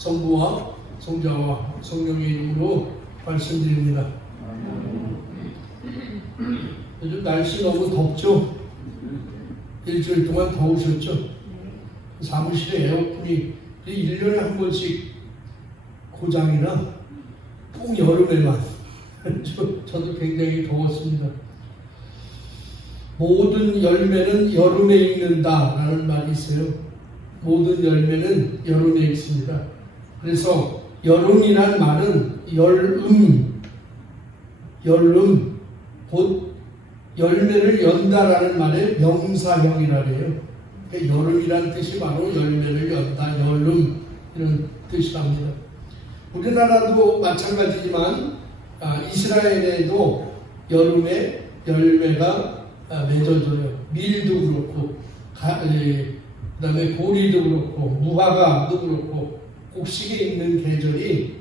성부와 성자와 성령의 이름으로 말씀드립니다. 요즘 날씨 너무 덥죠? 일주일 동안 더우셨죠? 사무실에 에어컨이 1년에 한 번씩 고장이나 꼭 여름에만 저도 굉장히 더웠습니다. 모든 열매는 여름에 익는다 라는 말이 있어요. 모든 열매는 여름에 익습니다. 그래서 여름이란 말은 열음, 곧 열매를 연다라는 말의 명사형이라 해요. 그러니까 여름이란 뜻이 바로 열매를 연다, 열음 이런 뜻이랍니다. 우리나라도 마찬가지지만 이스라엘에도 여름에 열매가 맺어져요. 밀도 그렇고 그 다음에 보리도 그렇고 무화과도 그렇고 곡식에 있는 계절이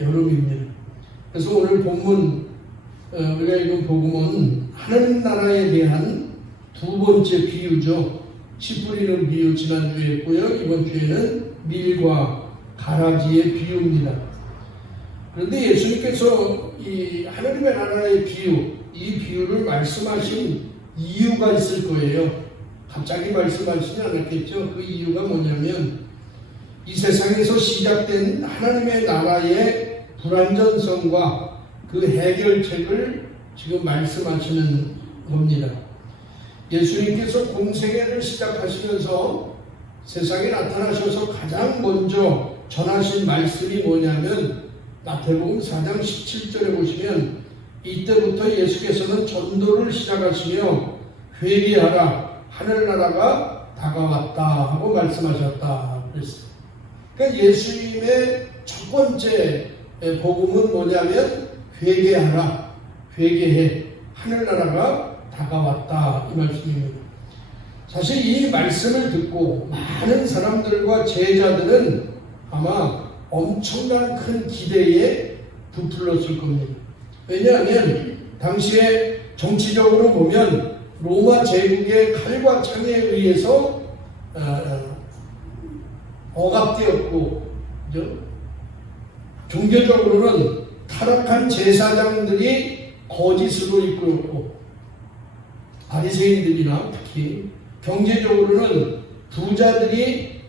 여름입니다. 그래서 오늘 본문 우리가 읽은 복음은 하나님 나라에 대한 두 번째 비유죠. 씨 뿌리는 비유 지난주에 했고요. 이번 주에는 밀과 가라지의 비유입니다. 그런데 예수님께서 이 하나님의 나라의 비유, 이 비유를 말씀하신 이유가 있을 거예요. 갑자기 말씀하시지 않았겠죠. 그 이유가 뭐냐면 이 세상에서 시작된 하나님의 나라의 불완전성과 그 해결책을 지금 말씀하시는 겁니다. 예수님께서 공생애를 시작하시면서 세상에 나타나셔서 가장 먼저 전하신 말씀이 뭐냐면 마태복음 4장 17절에 보시면 이때부터 예수께서는 전도를 시작하시며 회개하라 하늘나라가 다가왔다 하고 말씀하셨다 그랬어요. 그러니까 예수님의 첫 번째 복음은 뭐냐면 회개하라, 회개해, 하늘나라가 다가왔다 이 말씀입니다. 사실 이 말씀을 듣고 많은 사람들과 제자들은 아마 엄청난 큰 기대에 부풀렸을 겁니다. 왜냐하면 당시에 정치적으로 보면 로마 제국의 칼과 창에 의해서 억압되었고, 그죠? 종교적으로는 타락한 제사장들이 거짓으로 이끌었고, 바리새인들이나 특히 경제적으로는 부자들이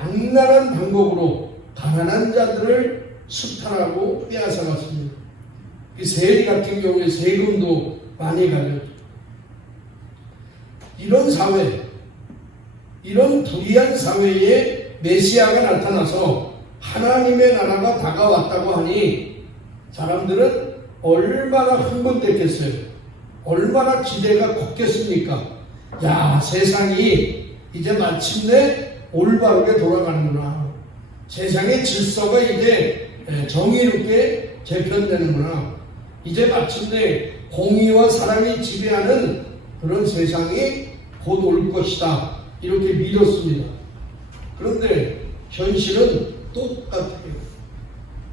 악랄한 방법으로 가난한 자들을 수탈하고 빼앗아갔습니다. 세리 같은 경우에 세금도 많이 가졌죠. 이런 사회, 이런 불의한 사회에 메시아가 나타나서 하나님의 나라가 다가왔다고 하니 사람들은 얼마나 흥분됐겠어요. 얼마나 기대가 컸겠습니까? 야, 세상이 이제 마침내 올바르게 돌아가는구나. 세상의 질서가 이제 정의롭게 재편되는구나. 이제 마침내 공의와 사랑이 지배하는 그런 세상이 곧 올 것이다. 이렇게 믿었습니다. 그런데 현실은 똑같아요.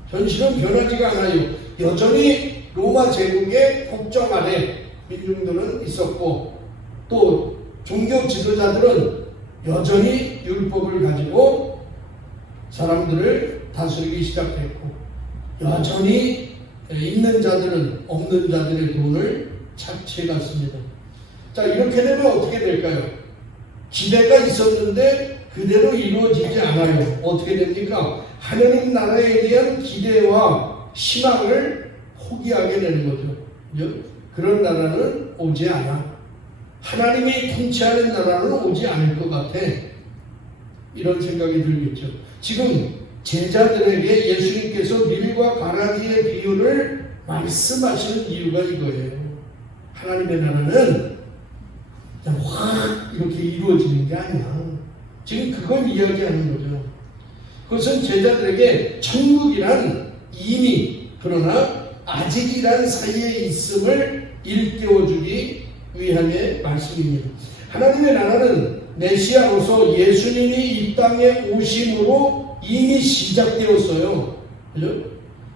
현실은 변하지가 않아요. 여전히 로마 제국의 국정 아래 민중들은 있었고 또 종교 지도자들은 여전히 율법을 가지고 사람들을 다스리기 시작했고 여전히 있는 자들은 없는 자들의 돈을 착취해갔습니다. 자, 이렇게 되면 어떻게 될까요? 기대가 있었는데 그대로 이루어지지 않아요. 어떻게 됩니까? 하나님 나라에 대한 기대와 희망을 포기하게 되는 거죠. 그런 나라는 오지 않아. 하나님이 통치하는 나라는 오지 않을 것 같아. 이런 생각이 들겠죠. 지금 제자들에게 예수님께서 밀과 가라지의 비유를 말씀하시는 이유가 이거예요. 하나님의 나라는 그냥 확 이렇게 이루어지는 게 아니야. 지금 그걸 이야기하는 거죠. 그것은 제자들에게 천국이란 이미 그러나 아직이란 사이에 있음을 일깨워주기 위함의 말씀입니다. 하나님의 나라는 메시아로서 예수님이 이 땅에 오심으로 이미 시작되었어요. 그죠?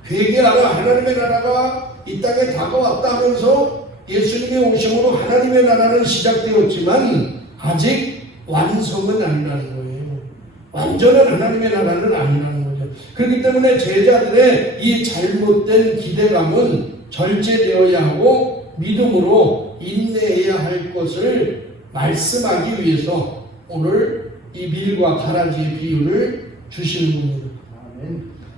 회개하라, 하나님의 나라가 이 땅에 다가왔다 하면서 예수님의 오심으로 하나님의 나라는 시작되었지만 아직 완성은 아니라는 거예요. 완전한 하나님의 나라는 아니라는 거죠. 그렇기 때문에 제자들의 이 잘못된 기대감은 절제되어야 하고 믿음으로 인내해야 할 것을 말씀하기 위해서 오늘 이 밀과 가라지의 비유를 주시는 겁니다.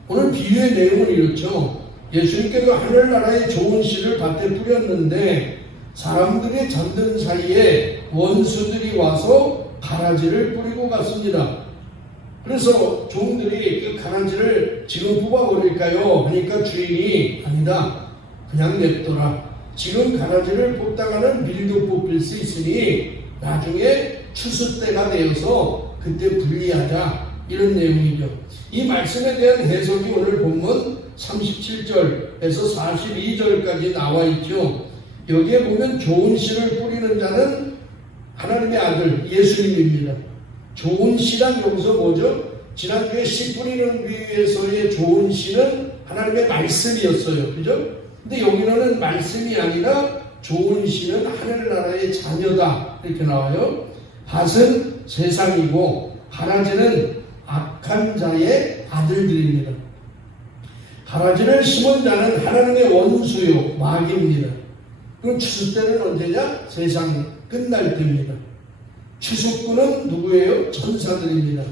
오늘 비유의 내용은 이렇죠. 예수님께서 하늘나라의 좋은 씨를 밭에 뿌렸는데 사람들이 잠든 사이에 원수들이 와서 가라지를 뿌리고 갔습니다. 그래서 종들이 그 가라지를 지금 뽑아버릴까요? 하니까 주인이 아니다. 그냥 냅둬라. 지금 가라지를 뽑다가는 밀도 뽑힐 수 있으니 나중에 추수 때가 되어서 그때 분리하자. 이런 내용이죠. 이 말씀에 대한 해석이 오늘 본문 37절에서 42절까지 나와 있죠. 여기에 보면 좋은 씨를 뿌리는 자는 하나님의 아들 예수님입니다. 좋은 씨란 여기서 뭐죠? 지난주에 씨 뿌리는 위에서의 좋은 씨는 하나님의 말씀이었어요. 그죠? 근데 여기는 말씀이 아니라 좋은 씨는 하늘나라의 자녀다. 이렇게 나와요. 밭은 세상이고 가라지는 악한 자의 아들들입니다. 가라지를 심은 자는 하나님의 원수요 마귀입니다. 그럼 추수 때는 언제냐? 세상이 끝날 때입니다. 추수꾼은 누구예요? 천사들입니다.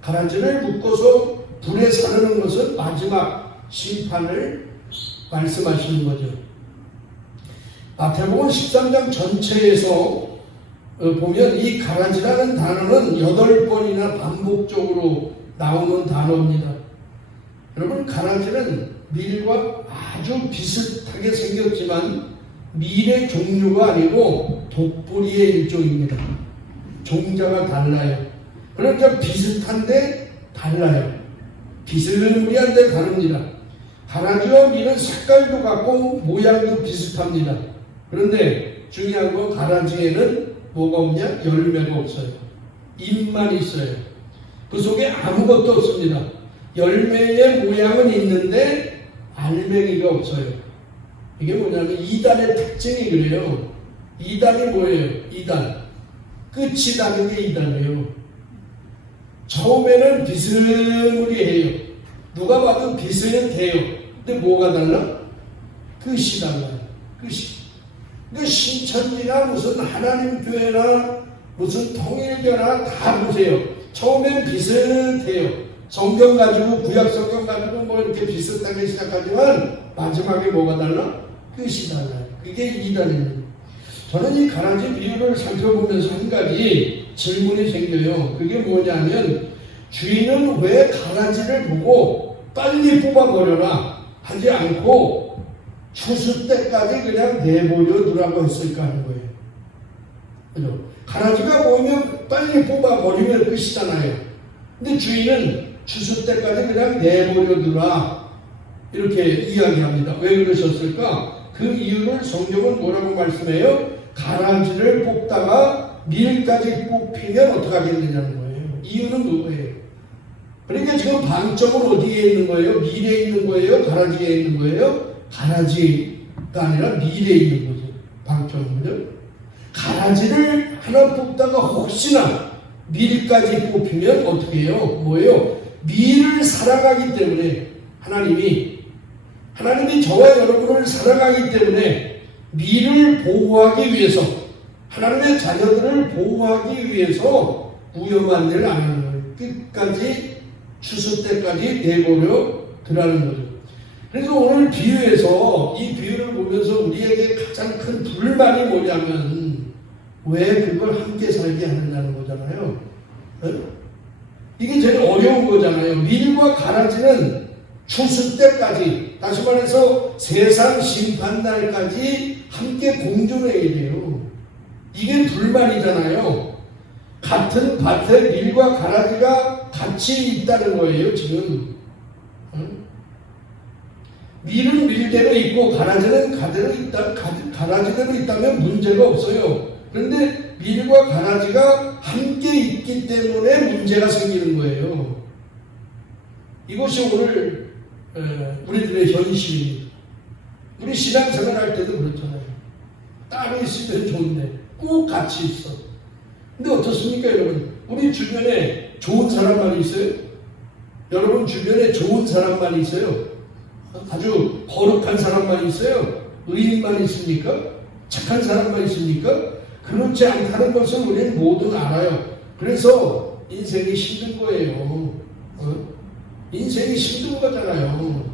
가라지를 묶어서 불에 사르는 것은 마지막 심판을 말씀하시는 거죠. 마태복음 13장 전체에서 보면 이 가라지라는 단어는 8번이나 반복적으로 나오는 단어입니다. 여러분, 가라지는 밀과 아주 비슷하게 생겼지만 밀의 종류가 아니고 독뿌리의 일종입니다. 종자가 달라요. 그러니까 비슷한데 달라요. 비스무리한데 다릅니다. 가라지와 밀은 색깔도 같고 모양도 비슷합니다. 그런데 중요한 건 가라지에는 뭐가 없냐? 열매가 없어요. 잎만 있어요. 그 속에 아무것도 없습니다. 열매의 모양은 있는데 알맹이가 없어요. 이게 뭐냐면 이단의 특징이 그래요. 이단이 뭐예요? 이단. 끝이 다른 게 이단이에요. 처음에는 비스무리해요. 누가 봐도 비슷해요. 근데 뭐가 달라? 끝이 달라요. 끝이. 그 신천지나 무슨 하나님 교회나 무슨 통일교나 다 보세요. 처음엔 비슷해요. 성경 가지고 구약 성경 가지고 뭐 이렇게 비슷하게 시작하지만 마지막에 뭐가 달라? 끝이 달라요. 그게 이단입니다. 저는 이 가라지 비유를 살펴보면서 한 가지 질문이 생겨요. 그게 뭐냐면 주인은 왜 가라지를 보고 빨리 뽑아버려라 하지 않고 추수 때까지 그냥 내버려 두라고 했을까 하는 거예요. 그죠? 가라지가 보이면 빨리 뽑아버리면 끝이잖아요. 근데 주인은 추수 때까지 그냥 내버려 두라 이렇게 이야기합니다. 왜 그러셨을까? 그 이유를 성경은 뭐라고 말씀해요? 가라지를 뽑다가 밀까지 뽑히면 어떻게 하겠느냐는 거예요. 이유는 뭐예요? 그러니까 지금 방점은 어디에 있는 거예요? 밀에 있는 거예요? 가라지에 있는 거예요? 가라지가 아니라 밀에 있는 거죠. 방점은요. 가라지를 하나 뽑다가 혹시나 밀까지 뽑히면 어떻게 해요? 뭐예요? 밀을 사랑하기 때문에 하나님이 저와 여러분을 사랑하기 때문에 밀을 보호하기 위해서 하나님의 자녀들을 보호하기 위해서 위험한 일을 안 하는 거예요. 끝까지 추수 때까지 내버려 두라는 거죠. 그래서 오늘 비유에서 이 비유를 보면서 우리에게 가장 큰 불만이 뭐냐면 왜 그걸 함께 살게 하느냐는 거잖아요. 이게 제일 어려운 거잖아요. 밀과 가라지는 추수 때까지, 다시 말해서 세상 심판날까지 함께 공존해야 돼요. 이게 불만이잖아요. 같은 밭에 밀과 가라지가 같이 있다는 거예요, 지금. 밀은 밀대로 있고 가라지는 가라지대로 있다면 문제가 없어요. 그런데 밀과 가라지가 함께 있기 때문에 문제가 생기는 거예요. 이것이 오늘 우리들의 현실입니다. 우리 신앙생활 할 때도 그렇잖아요. 따로 있으면 좋은데 꼭 같이 있어. 근데 어떻습니까 여러분? 우리 주변에 좋은 사람만 있어요? 여러분 주변에 좋은 사람만 있어요? 아주 거룩한 사람만 있어요? 의인만 있습니까? 착한 사람만 있습니까? 그렇지 않다는 것을 우리는 모두 알아요. 그래서 인생이 힘든 거예요. 인생이 힘든 거잖아요.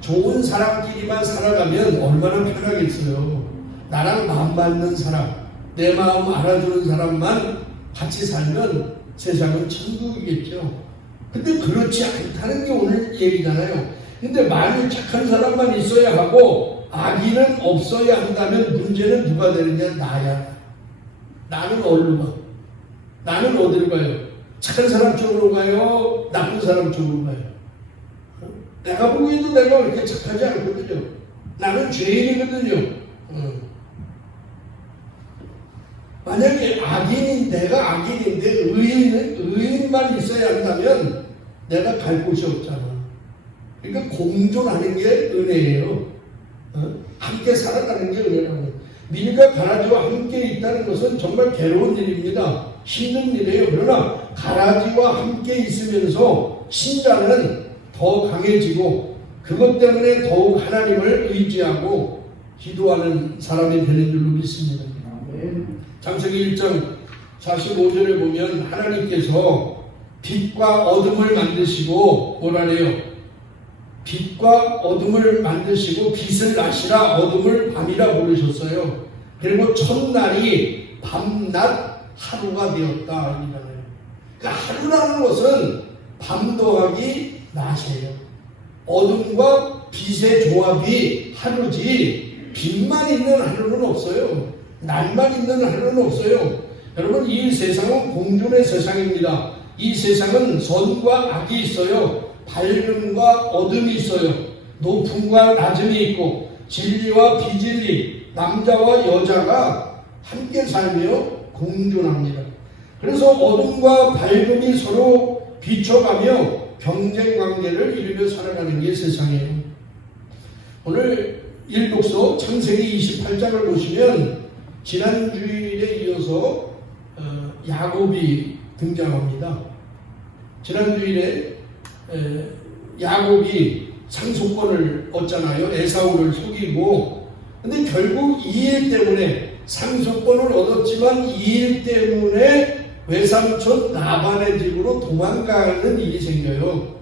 좋은 사람끼리만 살아가면 얼마나 편하겠어요. 나랑 마음 맞는 사람, 내 마음 알아주는 사람만 같이 살면 세상은 천국이겠죠. 근데 그렇지 않다는 게 오늘 얘기잖아요. 근데 만일 착한 사람만 있어야 하고 악인은 없어야 한다면 문제는 누가 되느냐? 나야. 나는 어디로 가? 나는 어디로 가요? 착한 사람 쪽으로 가요? 나쁜 사람 쪽으로 가요? 내가 보기에도 내가 그렇게 착하지 않거든요. 나는 죄인이거든요. 만약에 내가 악인인데 의인만 있어야 한다면 내가 갈 곳이 없잖아. 그러니까 공존하는 게 은혜예요. 함께 살아가는 게 은혜라고. 밀과 가라지와 함께 있다는 것은 정말 괴로운 일입니다. 힘든 일이에요. 그러나 가라지와 함께 있으면서 신자는 더 강해지고 그것 때문에 더욱 하나님을 의지하고 기도하는 사람이 되는 줄로 믿습니다. 창세기 1장 45절에 보면 하나님께서 빛과 어둠을 만드시고 뭐라래요? 빛과 어둠을 만드시고 빛을 낮이라 어둠을 밤이라 부르셨어요. 그리고 첫날이 밤낮 하루가 되었다. 그러니까 하루라는 것은 밤 더하기 낮이에요. 어둠과 빛의 조합이 하루지 빛만 있는 하루는 없어요. 날만 있는 하루는 없어요. 여러분 이 세상은 공존의 세상입니다. 이 세상은 선과 악이 있어요. 밝음과 어둠이 있어요. 높음과 낮음이 있고 진리와 비진리, 남자와 여자가 함께 살며 공존합니다. 그래서 어둠과 밝음이 서로 비춰가며 경쟁관계를 이루며 살아가는 게 세상이에요. 오늘 일독서 창세기 28장을 보시면 지난 주일에 이어서 야곱이 등장합니다. 지난 주일에 야곱이 상속권을 얻잖아요. 에사우를 속이고. 근데 결국 이 일 때문에 상속권을 얻었지만 이 일 때문에 외삼촌 라반의 집으로 도망가는 일이 생겨요.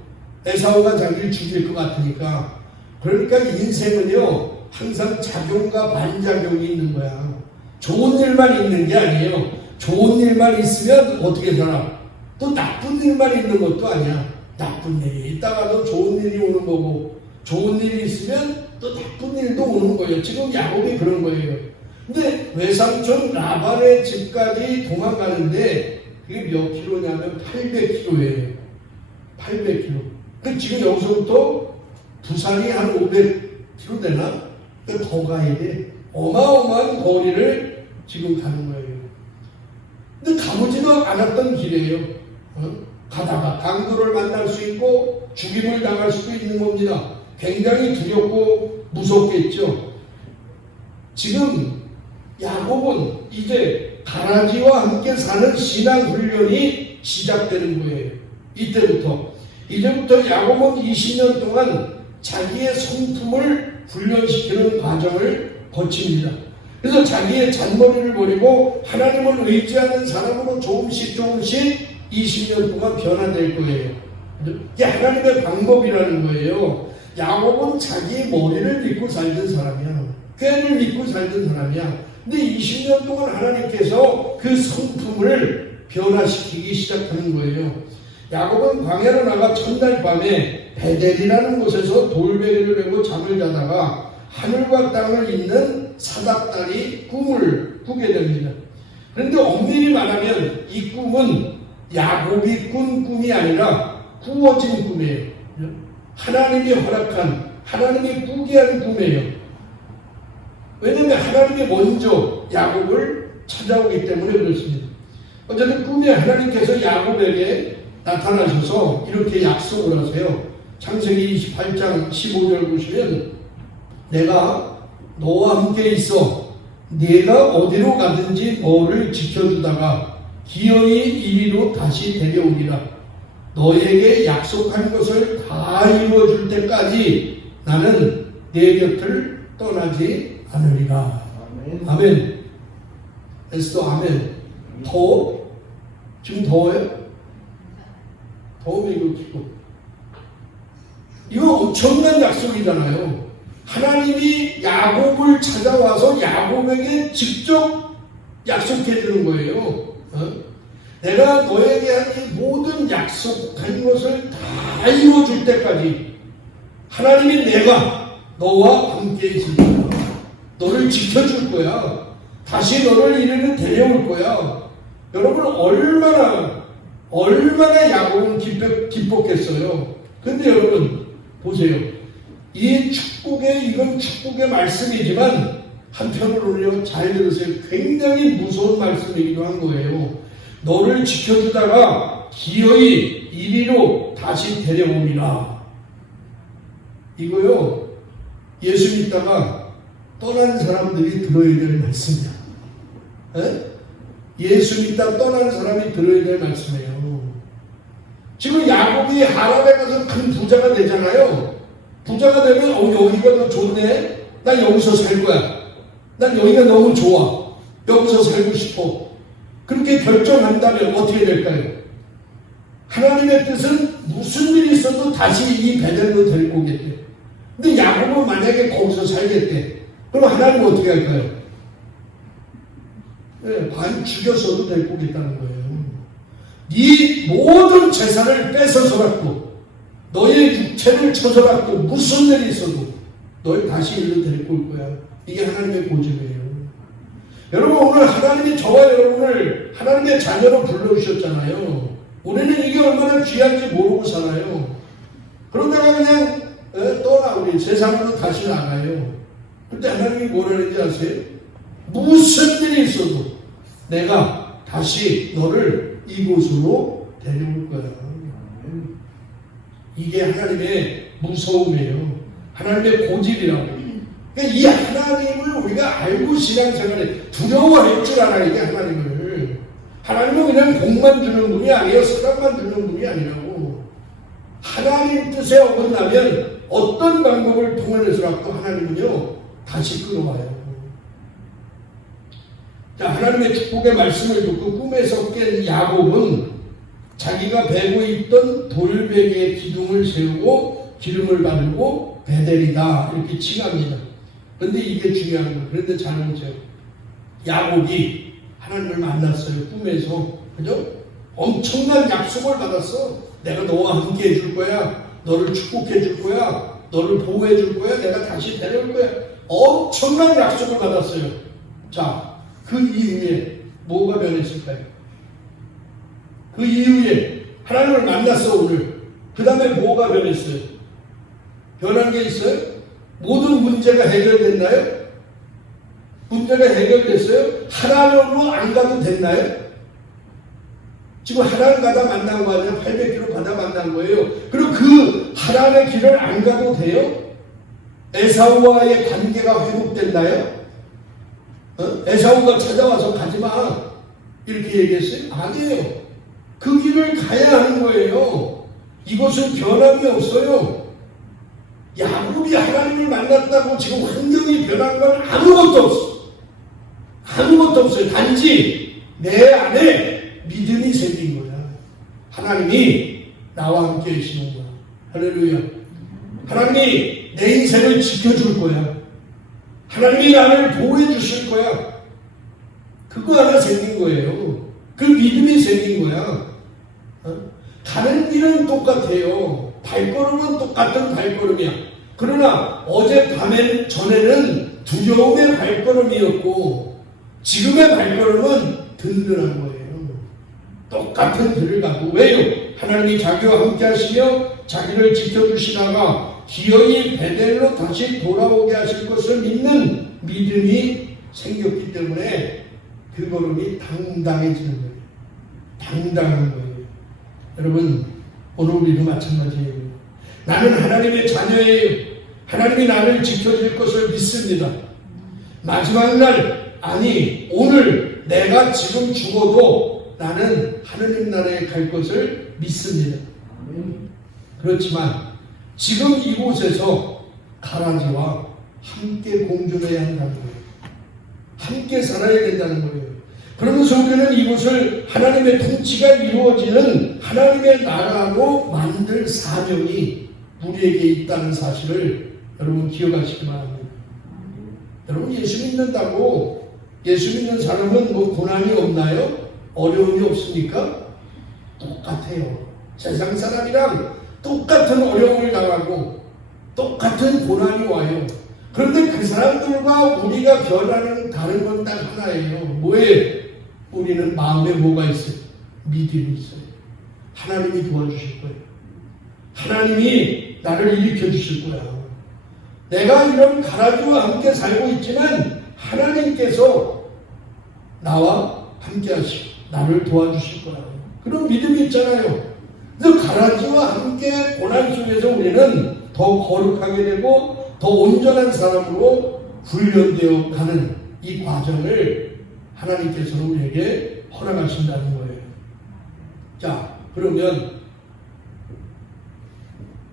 에사우가 자기를 죽일 것 같으니까. 그러니까 인생은요 항상 작용과 반작용이 있는 거야. 좋은 일만 있는 게 아니에요. 좋은 일만 있으면 어떻게 살아? 또 나쁜 일만 있는 것도 아니야. 나쁜 일이 있다가도 좋은 일이 오는 거고 좋은 일이 있으면 또 나쁜 일도 오는 거예요. 지금 야곱이 그런 거예요. 근데 외삼촌 라반의 집까지 도망가는데 그게 몇 킬로냐면 800킬로예요. 800킬로. 그 지금 여기서부터 부산이 한 500킬로 되나? 더 가야 돼. 어마어마한 거리를 지금 가는 거예요. 근데 가보지도 않았던 길이에요. 가다가 강도를 만날 수 있고 죽임을 당할 수도 있는 겁니다. 굉장히 두렵고 무섭겠죠. 지금 야곱은 이제 가라지와 함께 사는 신앙훈련이 시작되는 거예요. 이제부터 야곱은 20년 동안 자기의 성품을 훈련시키는 과정을 거칩니다. 그래서 자기의 잔머리를 버리고 하나님을 의지하는 사람으로 조금씩 20년 동안 변화될 거예요. 이게 하나님의 방법이라는 거예요. 야곱은 자기 머리를 믿고 살던 사람이야. 꾀를 믿고 살던 사람이야. 근데 20년 동안 하나님께서 그 성품을 변화시키기 시작하는 거예요. 야곱은 광야로 나가 첫날 밤에 베델이라는 곳에서 돌베개를 메고 잠을 자다가 하늘과 땅을 잇는 사닥다리 꿈을 꾸게 됩니다. 그런데 엄밀히 말하면 이 꿈은 야곱이 꾼 꿈이 아니라 꾸어진 꿈이에요. 하나님이 허락한, 하나님이 꾸게 한 꿈이에요. 왜냐하면 하나님이 먼저 야곱을 찾아오기 때문에 그렇습니다. 어쨌든 꿈에 하나님께서 야곱에게 나타나셔서 이렇게 약속을 하세요. 창세기 28장 15절 보시면 내가 너와 함께 있어 네가 어디로 가든지 너를 지켜주다가 기어이 이리로 다시 데려오리라. 너에게 약속한 것을 다 이루어줄 때까지 나는 내 곁을 떠나지 않으리라. 아멘. 에스더 아멘. 더워? 지금 더워요? 더우면 이거 키고. 이거 엄청난 약속이잖아요. 하나님이 야곱을 찾아와서 야곱에게 직접 약속해 주는 거예요. 내가 너에게 한 이 모든 약속한 것을 다 이루어줄 때까지 하나님이 내가 너와 함께 있을 거야. 너를 지켜줄 거야. 다시 너를 이리로 데려올 거야. 여러분 얼마나 야곱은 기뻤겠어요. 근데 여러분 보세요. 이 이건 축복의 말씀이지만 한편으로는요, 잘 들으세요. 굉장히 무서운 말씀이기도 한 거예요. 너를 지켜주다가 기어이 이리로 다시 데려오리라. 이거요, 예수 믿다가 떠난 사람들이 들어야 될 말씀이야. 예수 믿다 떠난 사람이 들어야 될 말씀이에요. 지금 야곱이 하란에 가서 큰 부자가 되잖아요. 부자가 되면 여기가 더 좋네. 난 여기서 살 거야. 난 여기가 너무 좋아. 여기서 살고 싶어. 그렇게 결정한다면 어떻게 될까요? 하나님의 뜻은 무슨 일이 있어도 다시 이 베델로 데리고 오겠대. 근데 야곱은 만약에 거기서 살겠대. 그럼 하나님은 어떻게 할까요? 네, 반 죽여서도 데리고 오겠다는 거예요. 네 모든 재산을 뺏어서라도 너의 육체를 쳐서라도 무슨 일이 있어도 널 다시 일로 데리고 올 거야. 이게 하나님의 고집이에요. 여러분, 오늘 하나님이 저와 여러분을 하나님의 자녀로 불러주셨잖아요. 우리는 이게 얼마나 귀한지 모르고 살아요. 그러다가 그냥 떠나 우리 세상으로 다시 나가요. 근데 하나님이 뭐라는지 아세요? 무슨 일이 있어도 내가 다시 너를 이곳으로 데려올 거야. 이게 하나님의 무서움이에요. 하나님의 고집이라고. 그러니까 이 하나님을 우리가 알고 신앙생활에 두려워할 줄 알아야 이게 하나님을. 하나님은 그냥 복만 주는 분이 아니에요. 사랑만 주는 분이 아니라고. 하나님 뜻에 어긋나면 어떤 방법을 통해서라도 하나님은요 다시 끌어와요. 자, 하나님의 축복의 말씀을 듣고 꿈에서 깬 야곱은 자기가 베고 있던 돌베개에 기둥을 세우고 기름을 바르고 베델이다 이렇게 칭합니다. 그런데 이게 중요한 거예요. 그런데 잘 보세요. 야곱이 하나님을 만났어요. 꿈에서. 그죠? 엄청난 약속을 받았어. 내가 너와 함께 해줄 거야. 너를 축복해 줄 거야. 너를 보호해 줄 거야. 내가 다시 데려올 거야. 엄청난 약속을 받았어요. 자, 그 이후에 뭐가 변했을까요? 그 이후에 하나님을 만났어 오늘. 그 다음에 뭐가 변했어요? 변한 게 있어요? 모든 문제가 해결됐나요? 문제가 해결됐어요? 하나님으로 안 가도 됐나요? 지금 하나님 가다 만난 거 아니야? 800km 가다 만난 거예요. 그리고 그 하나님의 길을 안 가도 돼요? 에사우와의 관계가 회복됐나요? 에사우가 찾아와서 가지마 이렇게 얘기했어요? 아니에요. 그 길을 가야 하는 거예요. 이것은 변함이 없어요. 야곱이 하나님을 만났다고 지금 환경이 변한 건 아무것도 없어. 아무것도 없어요. 단지 내 안에 믿음이 생긴 거야. 하나님이 나와 함께 계시는 거야. 할렐루야. 하나님이 내 인생을 지켜줄 거야. 하나님이 나를 보호해 주실 거야. 그거 하나 생긴 거예요. 그 믿음이 생긴 거야. 가는 길은 똑같아요. 발걸음은 똑같은 발걸음이야. 그러나 어젯밤에 전에는 두려움의 발걸음이었고 지금의 발걸음은 든든한 거예요. 똑같은 길을 가고. 왜요? 하나님이 자기와 함께 하시며 자기를 지켜주시다가 기어이 베델로 다시 돌아오게 하실 것을 믿는 믿음이 생겼기 때문에 그 걸음이 당당해지는 거예요. 당당한 거예요. 여러분, 오늘 우리도 마찬가지예요. 나는 하나님의 자녀예요. 하나님이 나를 지켜줄 것을 믿습니다. 마지막 날, 아니 오늘 내가 지금 죽어도 나는 하느님 나라에 갈 것을 믿습니다. 그렇지만 지금 이곳에서 가라지와 함께 공존해야 한다는 거예요. 함께 살아야 된다는 거예요. 그러면서 우리는 이곳을 하나님의 통치가 이루어지는 하나님의 나라로 만들 사명이 우리에게 있다는 사실을 여러분 기억하시기 바랍니다. 여러분 예수 믿는다고 예수 믿는 사람은 뭐 고난이 없나요? 어려움이 없습니까? 똑같아요. 세상 사람이랑 똑같은 어려움을 당하고 똑같은 고난이 와요. 그런데 그 사람들과 우리가 변하는 다른 건 딱 하나예요. 뭐예요? 우리는 마음에 뭐가 있어요? 믿음이 있어요. 하나님이 도와주실 거예요. 하나님이 나를 일으켜 주실 거야. 내가 이런 가라지와 함께 살고 있지만 하나님께서 나와 함께 하시고 나를 도와주실 거야. 그런 믿음이 있잖아요. 그래서 가라지와 함께 고난 속에서 우리는 더 거룩하게 되고 더 온전한 사람으로 훈련되어 가는 이 과정을 하나님께서 우리에게 허락하신다는 거예요. 자, 그러면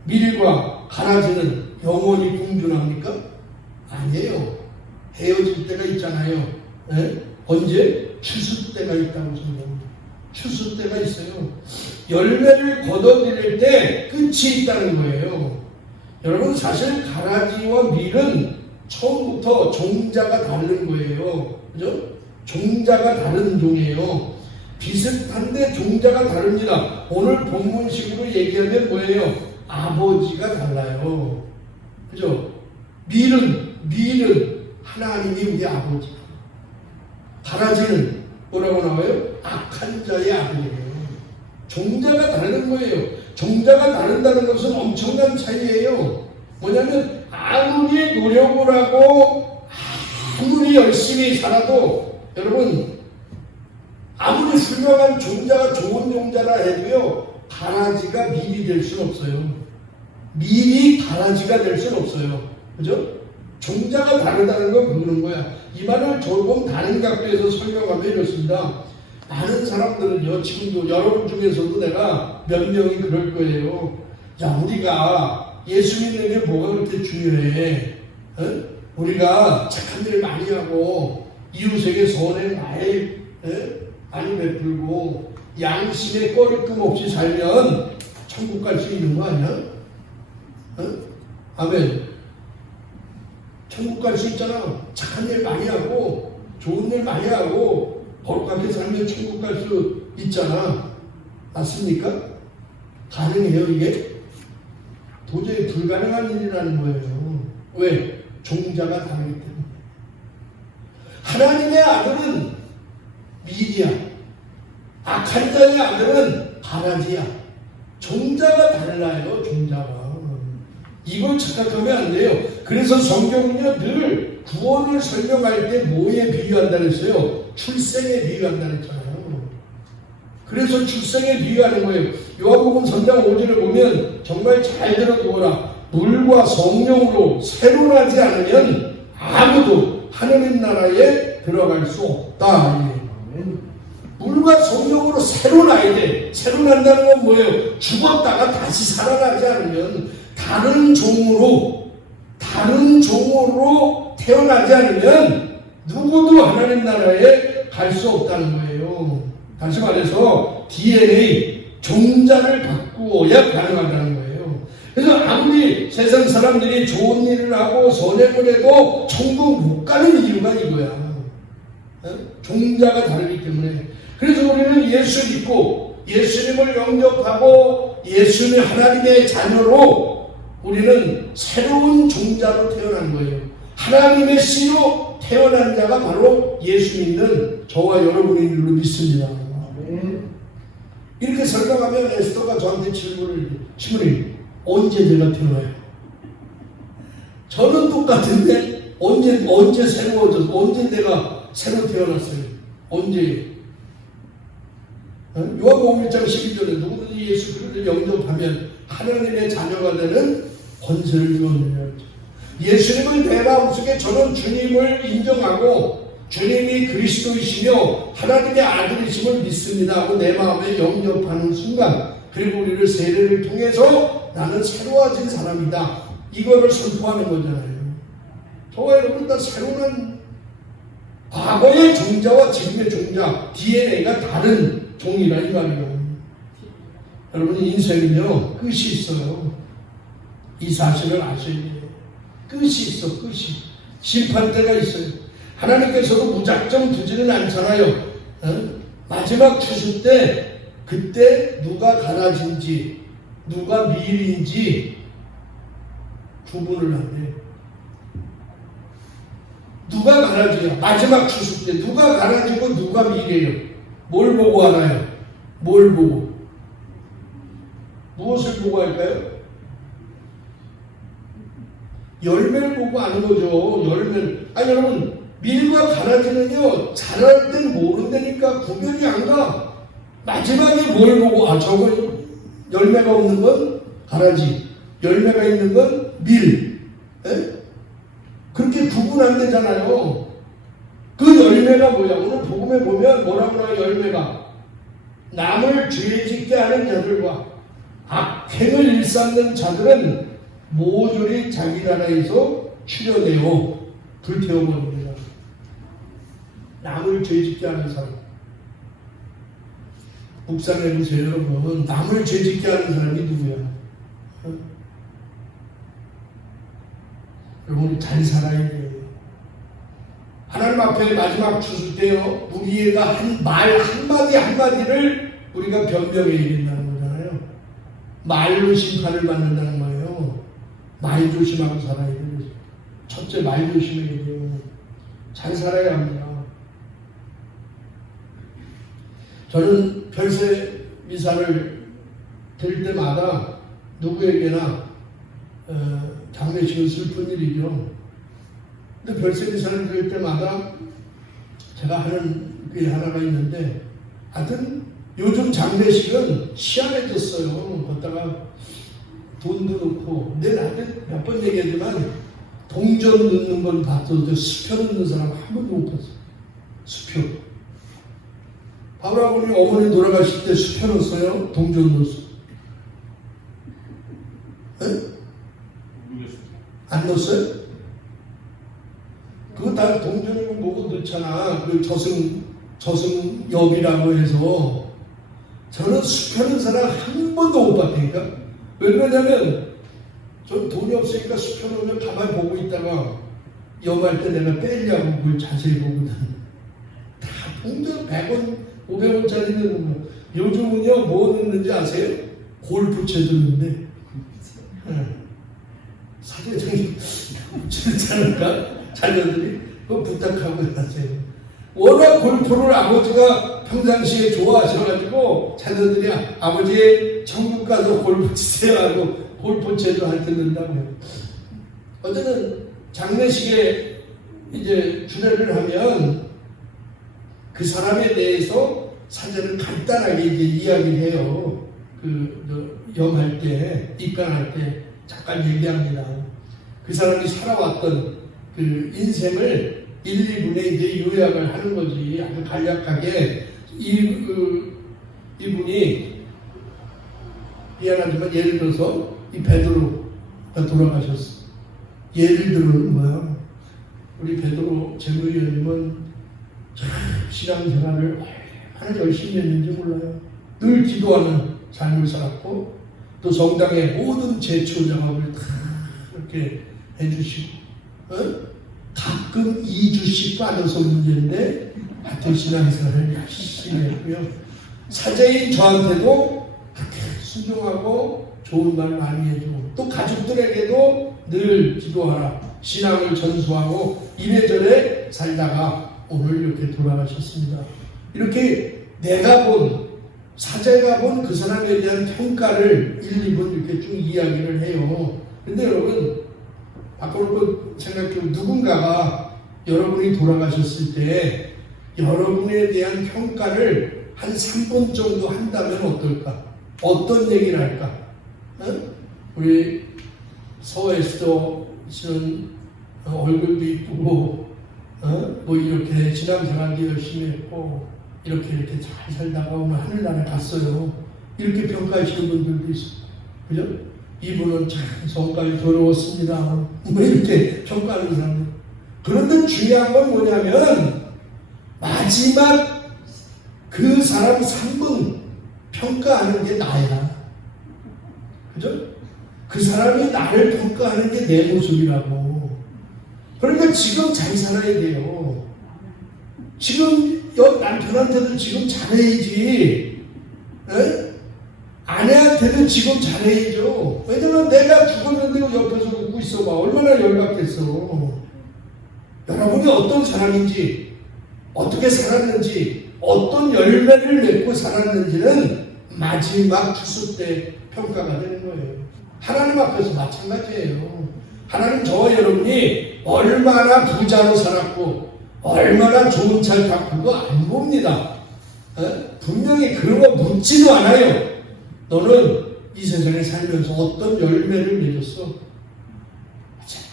밀과 가라지는 영원히 공존합니까? 아니에요. 헤어질 때가 있잖아요. 네? 언제? 추수 때가 있다고 생각합니다. 추수 때가 있어요. 열매를 거둬들일 때 끝이 있다는 거예요. 여러분 사실 가라지와 밀은 처음부터 종자가 다른 거예요. 그죠? 종자가 다른 종이에요. 비슷한데 종자가 다릅니다. 오늘 본문식으로 얘기하면 뭐예요? 아버지가 달라요. 그죠? 밀은 하나님이 우리 아버지. 가라지는 뭐라고 나와요? 악한 자의 아들이에요. 종자가 다른 거예요. 종자가 다른다는 것은 엄청난 차이예요. 뭐냐면 아무리 노력을 하고 아무리 열심히 살아도 여러분 아무리 훌륭한 종자가 좋은 종자라 해도요 가라지가 밀이 될 수는 없어요. 밀이 가라지가 될 수는 없어요. 그죠? 종자가 다르다는 건 그러는 거야. 이 말을 조금 다른 각도에서 설명하면 이렇습니다. 많은 사람들은요, 지금도 여러분 중에서도 내가 몇 명이 그럴 거예요. 야, 우리가 예수 믿는 게 뭐가 그렇게 중요해? 어? 우리가 착한 일 많이 하고, 이웃에게 선행 많이 베풀고, 양심에 꺼리낌 없이 살면 천국 갈 수 있는 거 아니야? 어? 아멘. 천국 갈 수 있잖아. 착한 일 많이 하고, 좋은 일 많이 하고, 거룩하게 살면 천국 갈 수 있잖아. 맞습니까? 가능해요, 이게? 도저히 불가능한 일이라는 거예요. 왜? 종자가 다르기 때문에. 하나님의 아들은 밀이야. 악한 자의 아들은 가라지야. 종자가 달라요, 종자가. 이걸 착각하면 안 돼요. 그래서 성경은요, 늘 구원을 설명할 때 뭐에 비유한다 그랬어요? 출생에 비유한다 그랬잖아요. 그래서 출생에 비유하는 거예요. 요한복음 3장 5절을 보면 정말 잘 들어두어라. 물과 성령으로 새로 나지 않으면 아무도 하느님 나라에 들어갈 수 없다. 물과 성령으로 새로 나야 돼. 새로 난다는 건 뭐예요? 죽었다가 다시 살아나지 않으면 다른 종으로 태어나지 않으면 누구도 하나님 나라에 갈 수 없다는 거예요. 다시 말해서 DNA 종자를 바꾸어야 가능하다는 거예요. 그래서 아무리 세상 사람들이 좋은 일을 하고 선행을 해도 천국 못 가는 이유가 이거야. 종자가 다르기 때문에. 그래서 우리는 예수 믿고 예수님을 영접하고 예수님 하나님의 자녀로 우리는 새로운 종자로 태어난 거예요. 하나님의 씨로 태어난 자가 바로 예수 믿는 저와 여러분인 줄로 믿습니다. 이렇게 설명하면 에스더가 저한테 질문을 언제 제가 태어나요? 저는 똑같은데 언제 새로워져서 언제 내가 새로 태어났어요? 언제? 요한복음 1장 12절에 누구든지 예수 그리스도를 영접하면 하나님의 자녀가 되는 권세를 주었느냐. 예수님을 내 마음속에 저는 주님을 인정하고 주님이 그리스도이시며 하나님의 아들이심을 믿습니다 하고 내 마음에 영접하는 순간 그리고 우리를 세례를 통해서 나는 새로워진 사람이다. 이거를 선포하는 거잖아요. 저와 여러분 다 새로운 과거의 종자와 지금의 종자, DNA가 다른 종이라 이 말이에요. 여러분 인생은요 끝이 있어요. 이 사실을 아셔야 돼요. 끝이 있어. 끝이. 심판대가 있어요. 하나님께서도 무작정 두지는 않잖아요. 마지막 추수 때 그때 누가 가라진지 누가 밀인지 구분을 한대요. 누가 가라져요? 마지막 추수 때 누가 가라지고 누가 밀이에요? 뭘 보고 알아요? 뭘 보고? 무엇을 보고 할까요? 열매를 보고 아는 거죠. 열매를. 아니 여러분 밀과 가라지는요 자랄 땐 모른다니까 구별이 안 가. 마지막에 뭘 보고 저건 열매가 없는 건 가라지, 열매가 있는 건 밀. 에? 그렇게 구분 안 되잖아요. 그 열매가 뭐야? 오늘 복음에 보면 뭐라고 나와요? 열매가 남을 죄 짓게 하는 자들과 악행을 일삼는 자들은 모조리 자기 나라에서 추려내어 불태워버립니다. 남을 죄 짓게 하는 사람. 묵상해 보세요, 여러분. 남을 죄 짓게 하는 사람이 누구야? 여러분 잘 살아야 돼요. 하나님 앞에 마지막 추수 때요, 우리가 한 말 한마디 한마디를 우리가 변명해야 된다는 거잖아요. 말로 심판을 받는다는 거예요. 말 조심하고 살아야 돼요. 첫째 말 조심해야 돼요. 잘 살아야 합니다. 저는 별세 미사를 드릴 때마다 누구에게나 장례식은 슬픈 일이죠. 근데 별세 미사를 드릴 때마다 제가 하는 게 하나가 있는데, 하여튼 요즘 장례식은 희한해졌어요. 걷다가 돈도 넣고, 근데 나한테 몇 번 얘기하지만 동전 넣는 건 봤어도 수표 넣는 사람 한 번도 못 봤어요. 수표. 바울아버님 어머니 돌아가실 때 수표 넣었어요? 동전 넣었어요? 네? 안 넣었어요? 그거 다 동전이고 뭐고 넣잖아. 그 저승엽이라고 해서. 저는 수표는 사람 한 번도 못 봤다니까. 왜 그러냐면 전 돈이 없으니까 수표 넣으면 가만히 보고 있다가 염할 때 내가 빼려고 그걸 자세히 보거든. 다 동전 100원 500원짜리 넣는 거. 요즘은요 뭐 넣는지 아세요? 골프채 넣는데. 사제장이 좋지 않을까? 자녀들이 그거 부탁하고 하세요. 워낙 골프를 아버지가 평상시에 좋아하셔가지고 자녀들이 아버지 천국 가서 골프 치세요 하고 골프채도 할 때 넣는다고요. 어쨌든 장례식에 이제 주례를 하면 그 사람에 대해서 사제를 간단하게 이제 이야기를 해요. 염할 때, 입간할 때 잠깐 얘기합니다. 그 사람이 살아왔던 그 인생을 1, 2분에 이제 요약을 하는 거지. 아주 간략하게. 이분이 미안하지만 예를 들어서 이 베드로가 돌아가셨어. 예를 들어는 뭐야? 우리 베드로 재무위원님은 참 신앙생활을 얼마나 열심히 했는지 몰라요. 늘 기도하는 삶을 살았고 또 성당의 모든 제초 작업을 다 이렇게 해주시고 가끔 2주씩 빠져서 문제인데 하여튼 신앙생활을 열심히 했고요. 사제인 저한테도 그렇게 순종하고 좋은 말 많이 해주고 또 가족들에게도 늘 기도하라, 신앙을 전수하고 이래저래 살다가 오늘 이렇게 돌아가셨습니다. 이렇게 내가 본, 사제가 본 그 사람에 대한 평가를 1, 2분 이렇게 쭉 이야기를 해요. 근데 여러분 앞으로 생각해보면 누군가가 여러분이 돌아가셨을 때 여러분에 대한 평가를 한 3분 정도 한다면 어떨까? 어떤 얘기를 할까? 우리 서에스더 씨는 얼굴도 이쁘고 뭐 이렇게 신앙생활도 열심히 했고 이렇게 잘 살다가 오늘 하늘나라 갔어요. 이렇게 평가하시는 분들도 있어요. 그죠? 이분은 참 성깔이 더러웠습니다. 뭐 이렇게 평가하는 사람들. 그런데 중요한 건 뭐냐면 마지막 그 사람 3분 평가하는 게 나야. 그죠? 그 사람이 나를 평가하는 게 내 모습이라고. 그러니까 지금 잘 살아야 돼요. 지금 남편한테도 지금 잘해야지. 에? 아내한테도 지금 잘해야죠. 왜냐면 내가 죽었는데 옆에서 웃고 있어봐. 얼마나 열받겠어. 여러분이 어떤 사람인지, 어떻게 살았는지, 어떤 열매를 맺고 살았는지는 마지막 추수 때 평가가 되는 거예요. 하나님 앞에서 마찬가지예요. 하나님 저와 여러분이 얼마나 부자로 살았고 얼마나 좋은 차를 타고 그거 안 봅니다. 분명히 그런 거 묻지도 않아요. 너는 이 세상에 살면서 어떤 열매를 맺었어?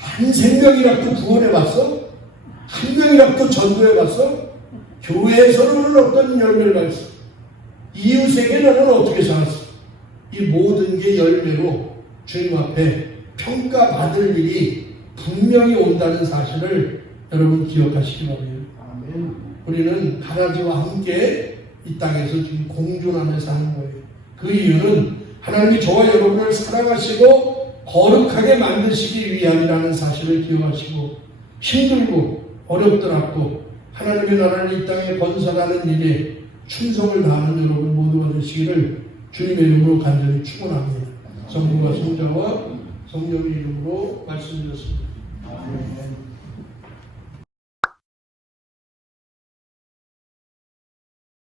한 생명이라도 구원해봤어? 한 명이라도 전도해봤어? 교회에서는 어떤 열매를 받았어? 이웃에게 너는 어떻게 살았어? 이 모든 게 열매로 주님 앞에 평가받을 일이 분명히 온다는 사실을 여러분 기억하시기 바랍니다. 우리는 하나님과 함께 이 땅에서 지금 공존하며 사는 거예요. 그 이유는 하나님이 저와 여러분을 사랑하시고 거룩하게 만드시기 위함이라는 사실을 기억하시고 힘들고 어렵더라도 하나님의 나라를 이 땅에 건설하는 일에 충성을 다하는 여러분 모두가 되시기를 주님의 이름으로 간절히 축원합니다. 성부와 성자와 성령의 이름으로 말씀드렸습니다.